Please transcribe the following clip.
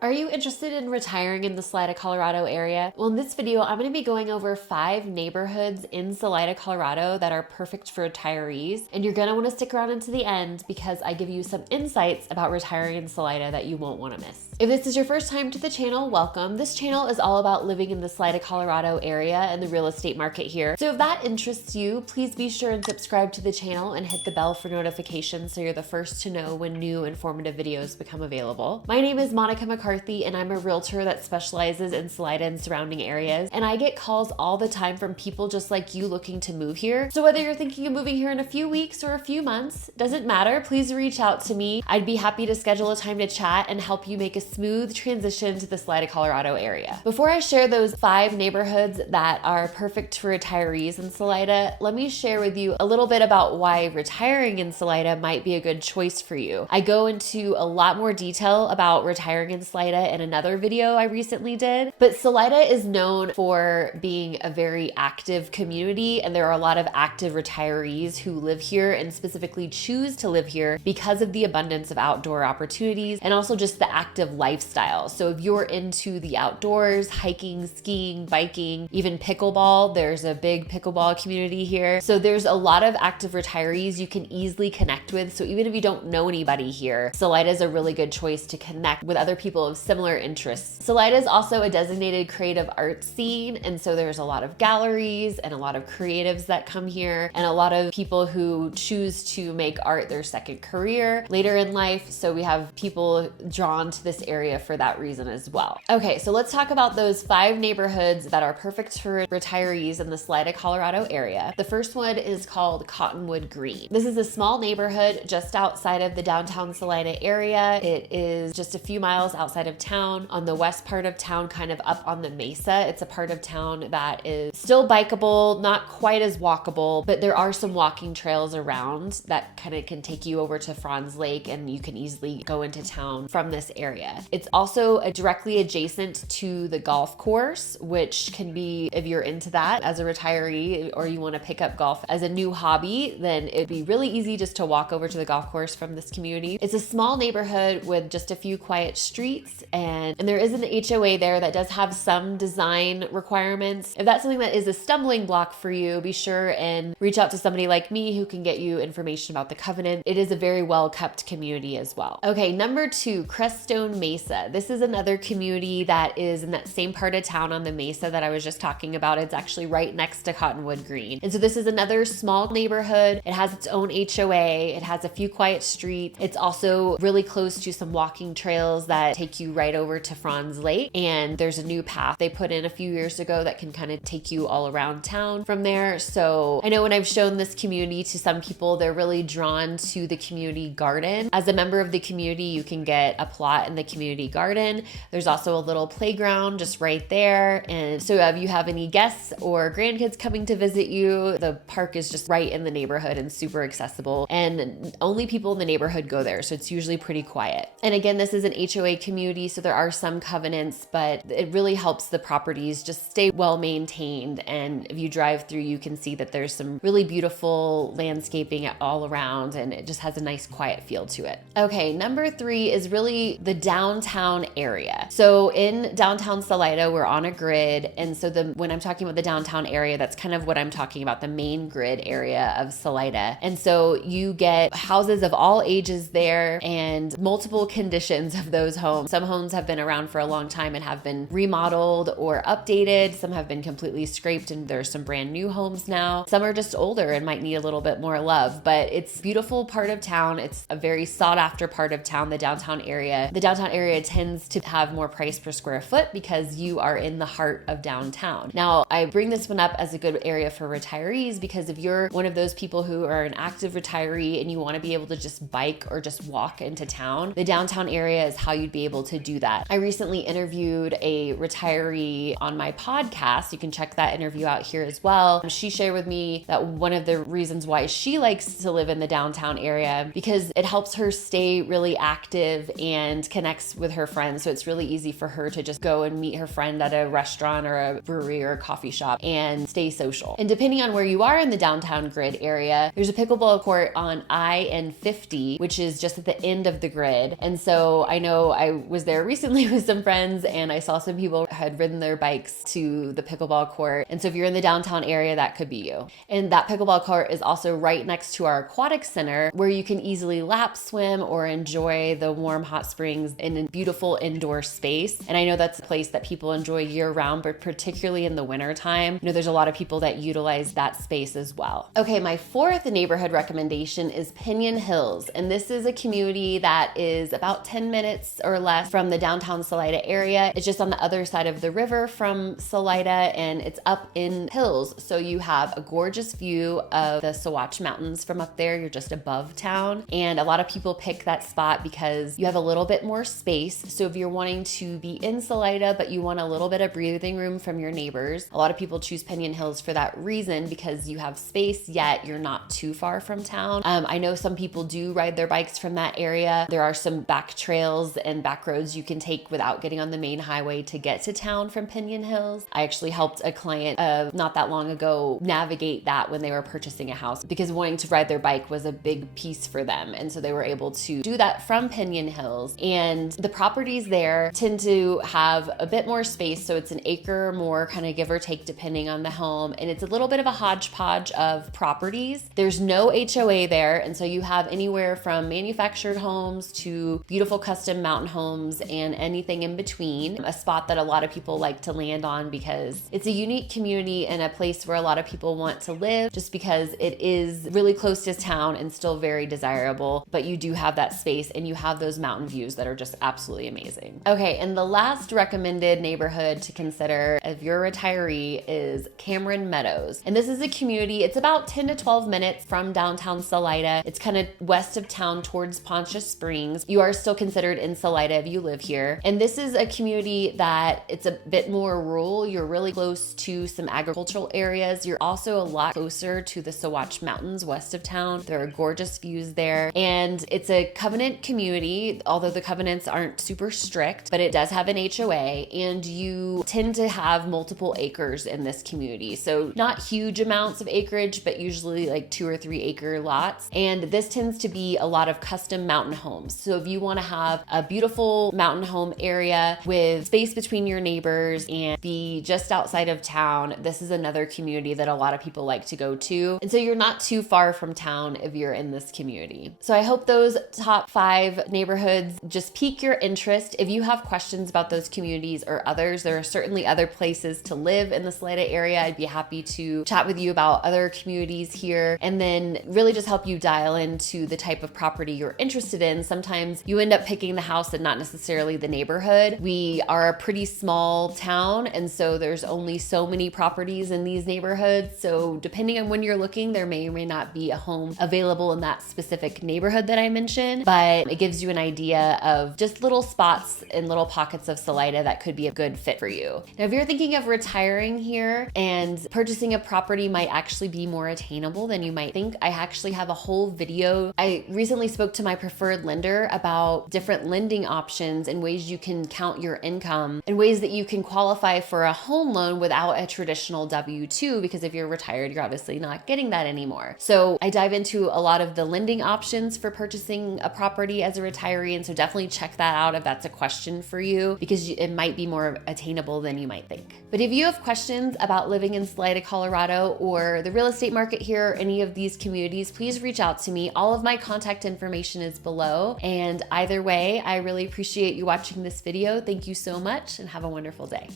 Are you interested in retiring in the Salida, Colorado area? Well, in this video, I'm going to be going over 5 neighborhoods in Salida, Colorado that are perfect for retirees. And you're going to want to stick around until the end because I give you some insights about retiring in Salida that you won't want to miss. If this is your first time to the channel, welcome. This channel is all about living in the Salida, Colorado area and the real estate market here. So if that interests you, please be sure and subscribe to the channel and hit the bell for notifications so you're the first to know when new informative videos become available. My name is McCarthy and I'm a realtor that specializes in Salida and surrounding areas. And I get calls all the time from people just like you looking to move here. So whether you're thinking of moving here in a few weeks or a few months, doesn't matter. Please reach out to me. I'd be happy to schedule a time to chat and help you make a smooth transition to the Salida, Colorado area. Before I share those 5 neighborhoods that are perfect for retirees in Salida, let me share with you a little bit about why retiring in Salida might be a good choice for you. I go into a lot more detail about retiring in Salida in another video I recently did, but Salida is known for being a very active community, and there are a lot of active retirees who live here and specifically choose to live here because of the abundance of outdoor opportunities and also just the active lifestyle. So if you're into the outdoors, hiking, skiing, biking, even pickleball, there's a big pickleball community here. So there's a lot of active retirees you can easily connect with. So even if you don't know anybody here, Salida is a really good choice to connect with other people of similar interests. Salida is also a designated creative art scene. And so there's a lot of galleries and a lot of creatives that come here and a lot of people who choose to make art their second career later in life. So we have people drawn to this area for that reason as well. Okay, so let's talk about those 5 neighborhoods that are perfect for retirees in the Salida, Colorado area. The first one is called Cottonwood Green. This is a small neighborhood just outside of the Downtown Salida area. It is just a few miles outside of town on the west part of town, kind of up on the mesa. It's a part of town that is still bikeable, not quite as walkable, but there are some walking trails around that kind of can take you over to Franz Lake and you can easily go into town from this area. It's also directly adjacent to the golf course, which can be, if you're into that as a retiree or you want to pick up golf as a new hobby, then it'd be really easy just to walk over to the golf course from this community. It's a small neighborhood with just a few quiet streets, and there is an HOA there that does have some design requirements. If that's something that is a stumbling block for you, be sure and reach out to somebody like me who can get you information about the covenant. It is a very well-kept community as well. Okay, number 2, Crestone Mesa. This is another community that is in that same part of town on the mesa that I was just talking about. It's actually right next to Cottonwood Green. And so this is another small neighborhood. It has its own HOA. It has a few quiet streets. It's also really close to some walking trails that take you right over to Franz Lake. And there's a new path they put in a few years ago that can kind of take you all around town from there. So I know when I've shown this community to some people, they're really drawn to the community garden. As a member of the community, you can get a plot in the community garden. There's also a little playground just right there. And so if you have any guests or grandkids coming to visit you, the park is just right in the neighborhood and super accessible. And only people in the neighborhood go there. So it's usually pretty quiet. And again, this is an HOA community, so there are some covenants, but it really helps the properties just stay well maintained. And if you drive through, you can see that there's some really beautiful landscaping all around, and it just has a nice quiet feel to it. Okay, number 3 is really the downtown area. So in Downtown Salida, we're on a grid. And so when I'm talking about the downtown area, that's kind of what I'm talking about, the main grid area of Salida. And so you get houses of all ages there and multiple conditions of those homes. Some homes have been around for a long time and have been remodeled or updated. Some have been completely scraped and there's some brand new homes now. Some are just older and might need a little bit more love, but it's a beautiful part of town. It's a very sought after part of town, the downtown area. The downtown area tends to have more price per square foot because you are in the heart of downtown. Now, I bring this one up as a good area for retirees because if you're one of those people who are an active retiree and you want to be able to just bike or just walk into town, the downtown area is how you'd be able to do that. I recently interviewed a retiree on my podcast. You can check that interview out here as well. She shared with me that one of the reasons why she likes to live in the downtown area because it helps her stay really active and connects with her friends. So it's really easy for her to just go and meet her friend at a restaurant or a brewery or a coffee shop and stay social. And depending on where you are in the downtown grid area, there's a pickleball court on I-50, which is just at the end of the grid. And so I know I was there recently with some friends and I saw some people had ridden their bikes to the pickleball court. And so if you're in the downtown area, that could be you. And that pickleball court is also right next to our aquatic center where you can easily lap swim or enjoy the warm hot springs in a beautiful indoor space. And I know that's a place that people enjoy year round, but particularly in the winter time, there's a lot of people that utilize that space as well. Okay, my fourth neighborhood recommendation is Pinon Hills. And this is a community that is about 10 minutes or less from the downtown Salida area. It's just on the other side of the river from Salida and it's up in hills. So you have a gorgeous view of the Sawatch Mountains from up there. You're just above town. And a lot of people pick that spot because you have a little bit more space. So if you're wanting to be in Salida, but you want a little bit of breathing room from your neighbors, a lot of people choose Pinon Hills for that reason because you have space, yet you're not too far from town. I know some people do ride their bikes from that area. There are some back trails and back roads you can take without getting on the main highway to get to town from Pinon Hills. I actually helped a client not that long ago navigate that when they were purchasing a house because wanting to ride their bike was a big piece for them. And so they were able to do that from Pinon Hills. And the properties there tend to have a bit more space. So it's an acre or more, kind of give or take depending on the home. And it's a little bit of a hodgepodge of properties. There's no HOA there. And so you have anywhere from manufactured homes to beautiful custom mountain homes and anything in between. A spot that a lot of people like to land on because it's a unique community and a place where a lot of people want to live just because it is really close to town and still very desirable, but you do have that space and you have those mountain views that are just absolutely amazing. Okay, and the last recommended neighborhood to consider if you're a retiree is Cameron Meadows. And this is a community, it's about 10 to 12 minutes from downtown Salida. It's kind of west of town towards Poncha Springs. You are still considered in Salida if you live here. And this is a community that it's a bit more rural. You're really close to some agricultural areas. You're also a lot closer to the Sawatch Mountains west of town. There are gorgeous views there. And it's a covenant community, although the covenants aren't super strict, but it does have an HOA and you tend to have multiple acres in this community. So not huge amounts of acreage, but usually like 2 or 3 acre lots. And this tends to be a lot of custom mountain homes. So if you want to have a beautiful mountain home area with space between your neighbors and be just outside of town, this is another community that a lot of people like to go to. And so you're not too far from town if you're in this community. So I hope those top 5 neighborhoods just pique your interest. If you have questions about those communities or others, there are certainly other places to live in the Salida area. I'd be happy to chat with you about other communities here and then really just help you dial into the type of property you're interested in. Sometimes you end up picking the house and not necessarily the neighborhood. We are a pretty small town, and so there's only so many properties in these neighborhoods. So depending on when you're looking, there may or may not be a home available in that specific neighborhood that I mentioned, but it gives you an idea of just little spots and little pockets of Salida that could be a good fit for you. Now, if you're thinking of retiring here and purchasing a property might actually be more attainable than you might think, I actually have a whole video. I recently spoke to my preferred lender about different lending options and ways you can count your income and ways that you can qualify for a home loan without a traditional W-2, because if you're retired, you're obviously not getting that anymore. So I dive into a lot of the lending options for purchasing a property as a retiree. And so definitely check that out if that's a question for you, because it might be more attainable than you might think. But if you have questions about living in Salida, Colorado, or the real estate market here, or any of these communities, please reach out to me. All of my contact information is below. And either way, I really appreciate you watching this video. Thank you so much and have a wonderful day.